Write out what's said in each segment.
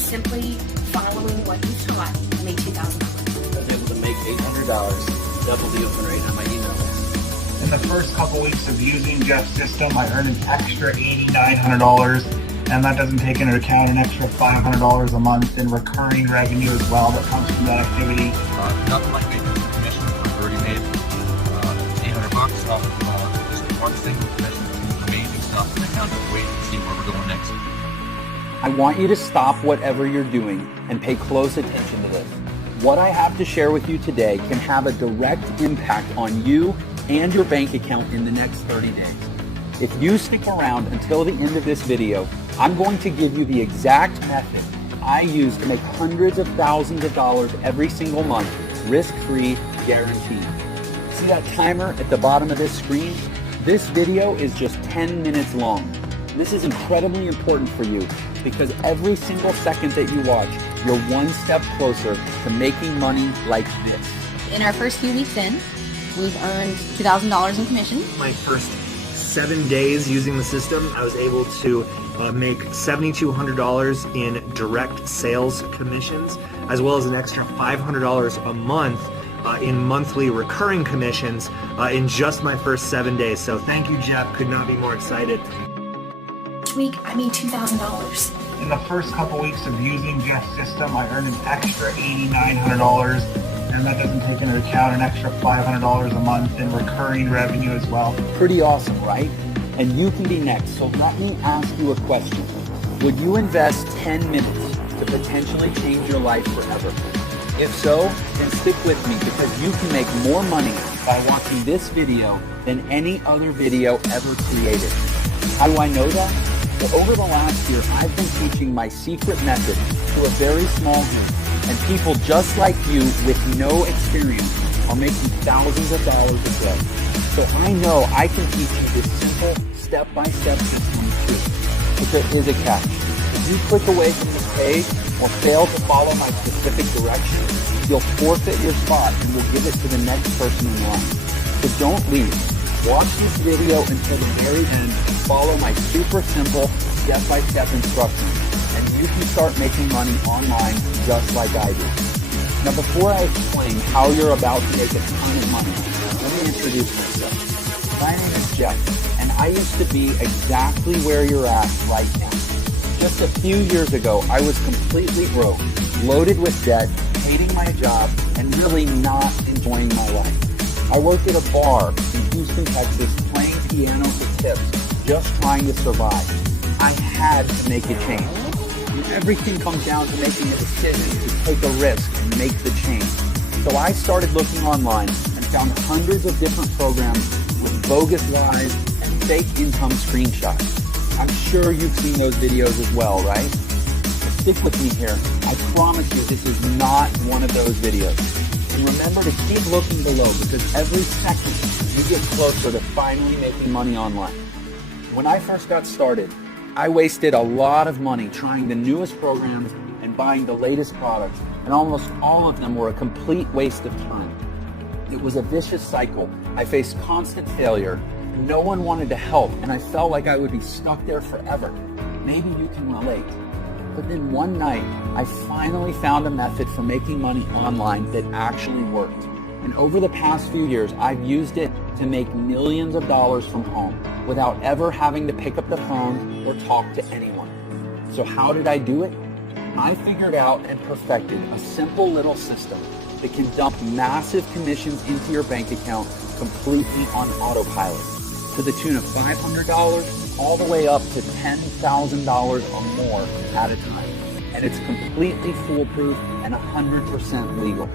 simply following what you taught made $2,000. I was able to make $800, double the open rate on my email list. In the first couple weeks of using Jeff's system, I earned an extra $8,900, and that doesn't take into account an extra $500 a month in recurring revenue as well that comes from that activity. Nothing like making a commission. I've already made $800 off of just one single commission. It's amazing stuff. And I can't just wait to see where we're going next. I want you to stop whatever you're doing and pay close attention to this. What I have to share with you today can have a direct impact on you and your bank account in the next 30 days. If you stick around until the end of this video, I'm going to give you the exact method I use to make hundreds of thousands of dollars every single month, risk-free, guaranteed. See that timer at the bottom of this screen? This video is just 10 minutes long. This is incredibly important for you because every single second that you watch, you're one step closer to making money like this. In our first few weeks in, we've earned $2,000 in commission. My first 7 days using the system, I was able to make $7,200 in direct sales commissions, as well as an extra $500 a month in monthly recurring commissions in just my first 7 days. So thank you, Jeff. Could not be more excited. Each week, I made $2,000. In the first couple weeks of using Jeff's system, I earned an extra $8,900, and that doesn't take into account an extra $500 a month in recurring revenue as well. Pretty awesome, right? And you can be next. So let me ask you a question. Would you invest 10 minutes to potentially change your life forever? If so, then stick with me because you can make more money by watching this video than any other video ever created. How do I know that? Well, over the last year, I've been teaching my secret method to a very small group, and people just like you with no experience are making thousands of dollars a day. So I know I can teach you this simple step-by-step system too. But there is a catch. If you click away from this page or fail to follow my specific direction, you'll forfeit your spot and we'll give it to the next person in line. So don't leave. Watch this video until the very end, follow my super simple step-by-step instructions, and you can start making money online just like I do. Now before I explain how you're about to make a ton of money, let me introduce myself. My name is Jeff, and I used to be exactly where you're at right now. Just a few years ago, I was completely broke, loaded with debt, hating my job, and really not enjoying my life. I worked at a bar in Houston, Texas, playing piano for tips, just trying to survive. I had to make a change. And everything comes down to making a decision to take a risk and make the change. So I started looking online and found hundreds of different programs with bogus lies and fake income screenshots. I'm sure you've seen those videos as well, right? But stick with me here. I promise you this is not one of those videos. And remember to keep looking below because every second you get closer to finally making money online. When I first got started, I wasted a lot of money trying the newest programs and buying the latest products, and almost all of them were a complete waste of time. It was a vicious cycle. I faced constant failure. No one wanted to help, and I felt like I would be stuck there forever. Maybe you can relate. But then one night, I finally found a method for making money online that actually worked. And over the past few years, I've used it to make millions of dollars from home without ever having to pick up the phone or talk to anyone. So how did I do it? I figured out and perfected a simple little system that can dump massive commissions into your bank account completely on autopilot to the tune of $500 all the way up to $10,000 or more at a time. And it's completely foolproof and 100% legal.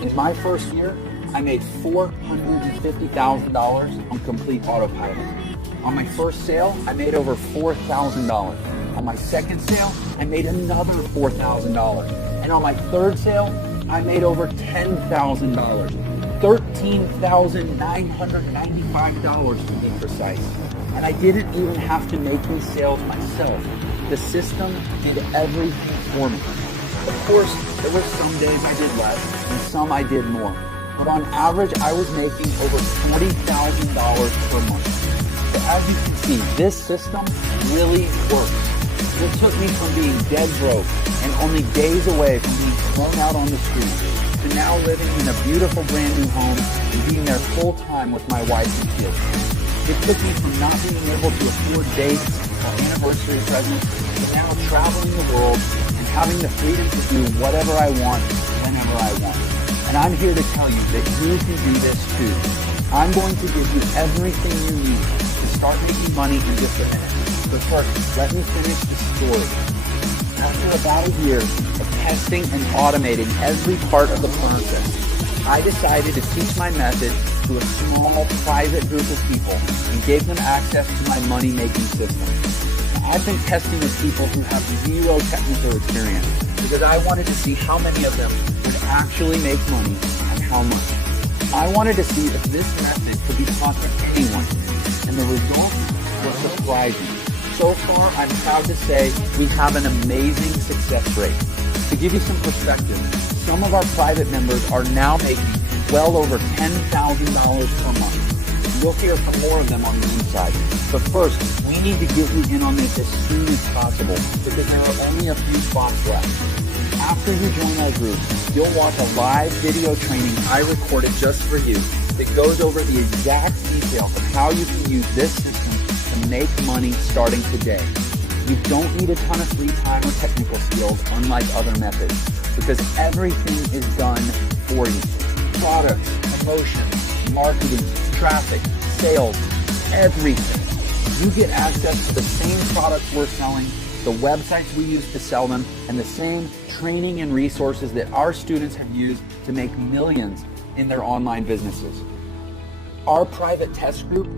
In my first year, I made $450,000 on complete autopilot. On my first sale, I made over $4,000. On my second sale, I made another $4,000. And on my third sale, I made over $10,000. $13,995 to be precise. And I didn't even have to make these sales myself. The system did everything for me. Of course, there were some days I did less and some I did more. But on average, I was making over $40,000 per month. So as you can see, this system really works. What took me from being dead broke and only days away from being thrown out on the street to now living in a beautiful brand new home and being there full time with my wife and kids. It took me from not being able to afford dates or anniversary presents to now traveling the world and having the freedom to do whatever I want, whenever I want. And I'm here to tell you that you can do this too. I'm going to give you everything you need to start making money in just a minute. But first, let me finish the story. After about a year of testing and automating every part of the process, I decided to teach my method to a small private group of people and gave them access to my money-making system. I've been testing with people who have zero technical experience because I wanted to see how many of them would actually make money and how much. I wanted to see if this method could be taught to anyone, and the results were surprising. So far, I'm proud to say we have an amazing success rate. To give you some perspective, some of our private members are now making well over $10,000 per month. You'll hear from more of them on the inside. But first, we need to get you in on this as soon as possible because there are only a few spots left. After you join our group, you'll watch a live video training I recorded just for you that goes over the exact details of how you can use this system to make money starting today. You don't need a ton of free time or technical skills unlike other methods because everything is done for you. Products, promotions, marketing, traffic, sales, everything. You get access to the same products we're selling, the websites we use to sell them, and the same training and resources that our students have used to make millions in their online businesses. Our private test group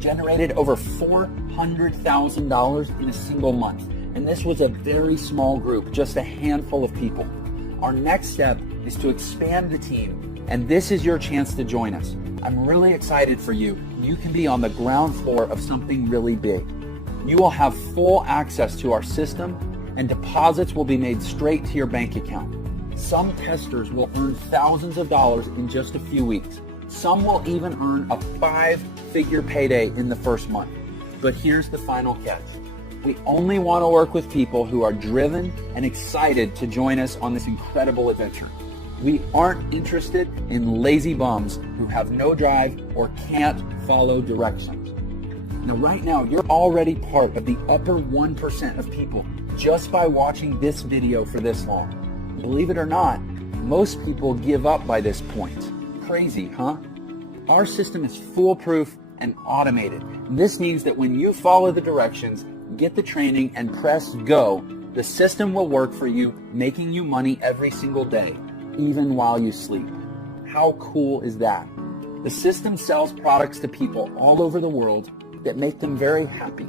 generated over $400,000 in a single month, and this was a very small group, just a handful of people. Our next step is to expand the team, and this is your chance to join us. I'm really excited for you. You can be on the ground floor of something really big. You will have full access to our system, and deposits will be made straight to your bank account. Some testers will earn thousands of dollars in just a few weeks. Some will even earn a 5-figure payday in the first month. But here's the final catch. We only want to work with people who are driven and excited to join us on this incredible adventure. We aren't interested in lazy bums who have no drive or can't follow directions. Now, right now, you're already part of the upper 1% of people just by watching this video for this long. Believe it or not, most people give up by this point. Crazy, huh? Our system is foolproof and automated. This means that when you follow the directions, get the training, and press go, the system will work for you, making you money every single day, even while you sleep. How cool is that? The system sells products to people all over the world that make them very happy.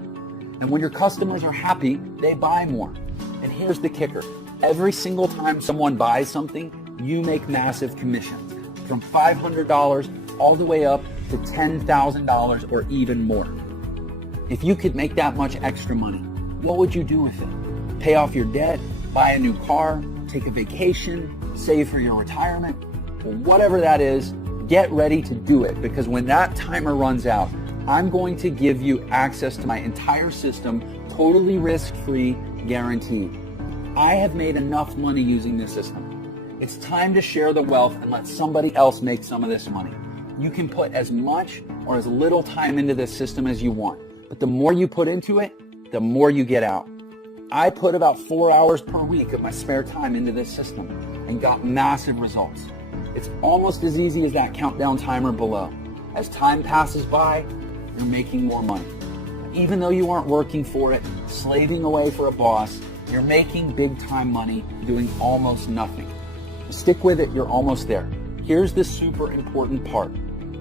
And when your customers are happy, they buy more. And here's the kicker. Every single time someone buys something, you make massive commissions, from $500 all the way up to $10,000 or even more. If you could make that much extra money, what would you do with it? Pay off your debt, buy a new car, take a vacation, save for your retirement? Well, whatever that is, get ready to do it, because when that timer runs out, I'm going to give you access to my entire system, totally risk-free, guaranteed. I have made enough money using this system. It's time to share the wealth and let somebody else make some of this money. You can put as much or as little time into this system as you want, but the more you put into it, the more you get out. I put about 4 hours per week of my spare time into this system and got massive results. It's almost as easy as that countdown timer below. As time passes by, you're making more money. Even though you aren't working for it, slaving away for a boss, you're making big time money doing almost nothing. Stick with it, you're almost there. Here's the super important part.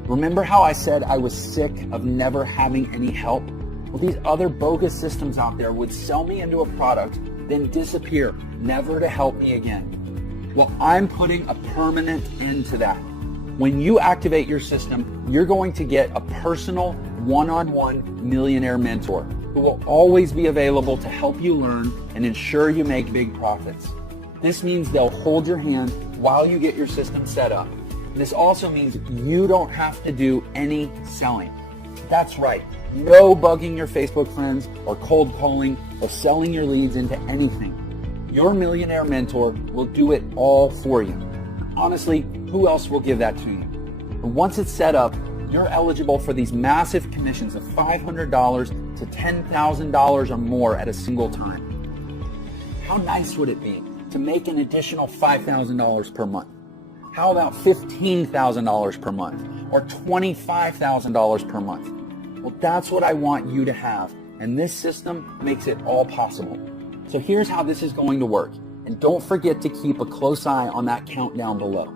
Remember how I said I was sick of never having any help? Well, these other bogus systems out there would sell me into a product, then disappear, never to help me again. Well, I'm putting a permanent end to that. When you activate your system, you're going to get a personal one-on-one millionaire mentor who will always be available to help you learn and ensure you make big profits. This means they'll hold your hand while you get your system set up. This also means you don't have to do any selling. That's right. No bugging your Facebook friends or cold calling or selling your leads into anything. Your millionaire mentor will do it all for you. Honestly, who else will give that to you? And once it's set up, you're eligible for these massive commissions of $500 to $10,000 or more at a single time. How nice would it be to make an additional $5,000 per month? How about $15,000 per month or $25,000 per month? Well, that's what I want you to have, and this system makes it all possible. So here's how this is going to work, and don't forget to keep a close eye on that countdown below.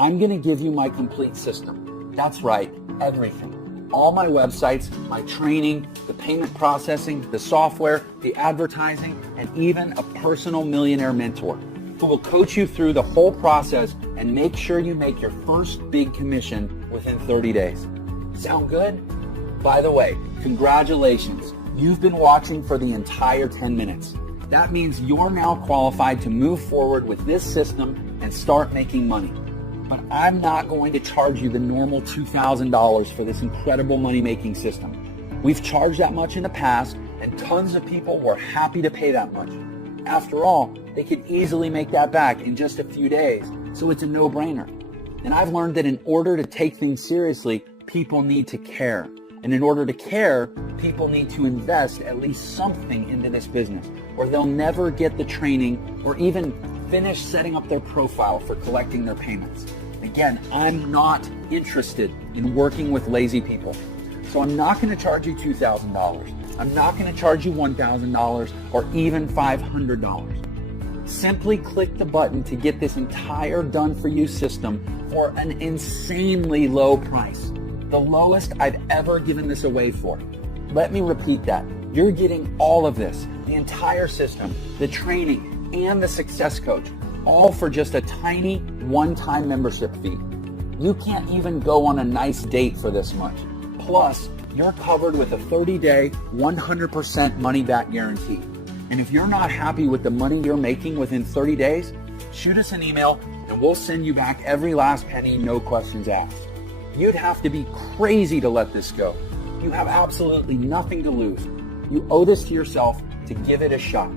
I'm going to give you my complete system. That's right, everything. All my websites, my training, the payment processing, the software, the advertising, and even a personal millionaire mentor who will coach you through the whole process and make sure you make your first big commission within 30 days. Sound good? By the way, congratulations. You've been watching for the entire 10 minutes. That means you're now qualified to move forward with this system and start making money. But I'm not going to charge you the normal $2,000 for this incredible money-making system. We've charged that much in the past, and tons of people were happy to pay that much. After all, they could easily make that back in just a few days, so it's a no-brainer. And I've learned that in order to take things seriously, people need to care. And in order to care, people need to invest at least something into this business, or they'll never get the training or even finish setting up their profile for collecting their payments. Again, I'm not interested in working with lazy people. So I'm not going to charge you $2,000. I'm not going to charge you $1,000 or even $500. Simply click the button to get this entire done-for-you system for an insanely low price. The lowest I've ever given this away for. Let me repeat that. You're getting all of this, the entire system, the training, and the success coach, all for just a tiny one-time membership fee. You can't even go on a nice date for this much. Plus, you're covered with a 30-day, 100% money-back guarantee. And if you're not happy with the money you're making within 30 days, shoot us an email and we'll send you back every last penny, no questions asked. You'd have to be crazy to let this go. You have absolutely nothing to lose. You owe this to yourself to give it a shot.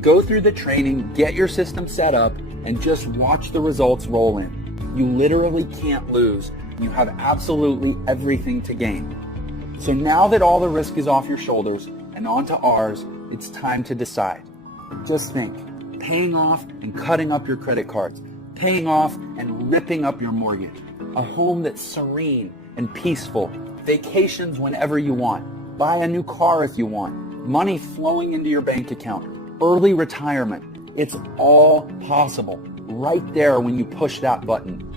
Go through the training, get your system set up, and just watch the results roll in. You literally can't lose. You have absolutely everything to gain. So now that all the risk is off your shoulders and onto ours, it's time to decide. Just think, paying off and cutting up your credit cards, paying off and ripping up your mortgage, a home that's serene and peaceful, vacations whenever you want, buy a new car if you want, money flowing into your bank account, early retirement. It's all possible right there when you push that button.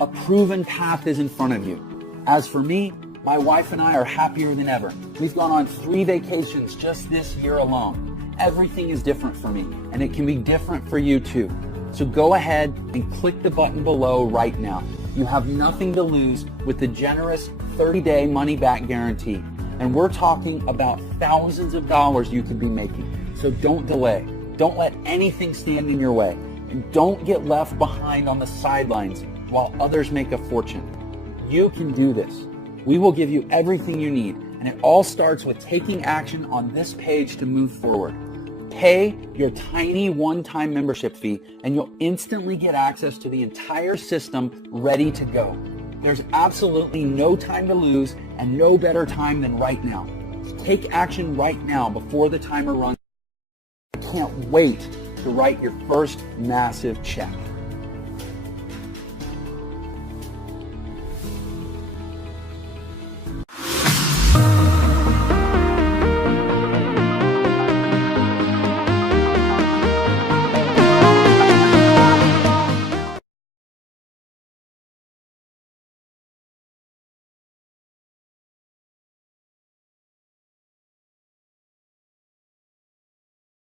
A proven path is in front of you. As for me, my wife and I are happier than ever. We've gone on 3 vacations just this year alone. Everything is different for me, and it can be different for you too. So go ahead and click the button below right now. You have nothing to lose with the generous 30-day money-back guarantee. And we're talking about thousands of dollars you could be making. So don't delay. Don't let anything stand in your way. And don't get left behind on the sidelines while others make a fortune. You can do this. We will give you everything you need. And it all starts with taking action on this page to move forward. Pay your tiny one-time membership fee and you'll instantly get access to the entire system ready to go. There's absolutely no time to lose and no better time than right now. Take action right now before the timer runs. I can't wait to write your first massive check.